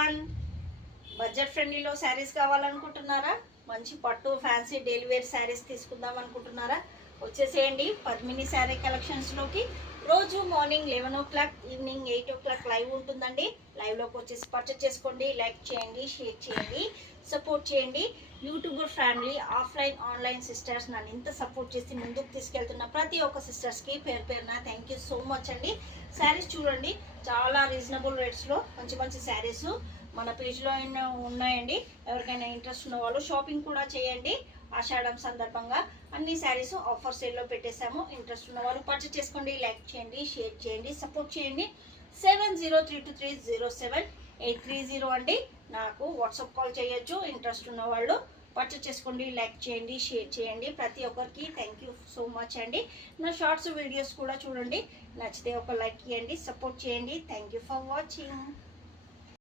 Everyone, budget ఫ్రెండ్లీలో శారీస్ కావాలనుకుంటున్నారా? మంచి పట్టు ఫ్యాన్సీ డైలీ వేర్ శారీస్ తీసుకుందాం అనుకుంటున్నారా? వచ్చేసేయండి పద్మిని శారీ కలెక్షన్స్లోకి. రోజు morning 11 o'clock, evening 8 o'clock live ఉంటుందండి. లైవ్లోకి వచ్చేసి పర్చేస్ చేసుకోండి, లైక్ చేయండి, షేర్ చేయండి, సపోర్ట్ చేయండి. YouTuber family, offline online sisters నన్ను ఇంత సపోర్ట్ చేసి ముందుకు తీసుకెళ్తున్న ప్రతి ఒక్క సిస్టర్స్కి పేరు పేరున థ్యాంక్ యూ సో మచ్ అండి. శారీస్ చూడండి, చాలా రీజనబుల్ రేట్స్లో మంచి మంచి శారీస్ మన పేజ్లో ఉన్నాయండి. ఎవరికైనా ఇంట్రెస్ట్ ఉన్న వాళ్ళు షాపింగ్ కూడా చేయండి. ఆషాఢం సందర్భంగా అన్ని శారీస్ ఆఫర్ సేల్లో పెట్టేశాము. ఇంట్రెస్ట్ ఉన్న వాళ్ళు పర్చేస్ చేసుకోండి, లైక్ చేయండి, షేర్ చేయండి, సపోర్ట్ చేయండి. 7032307830 అండి. నాకు వాట్సాప్ కాల్ చేయొచ్చు. ఇంట్రెస్ట్ ఉన్న వాళ్ళు పర్చేస్ చేసుకోండి, లైక్ చేయండి, షేర్ చేయండి. ప్రతి ఒక్కరికి థ్యాంక్ యూ సో మచ్ అండి. నా షార్ట్స్ వీడియోస్ కూడా చూడండి, నచ్చితే ఒక లైక్ ఇవ్వండి, సపోర్ట్ చేయండి. Thank you for watching.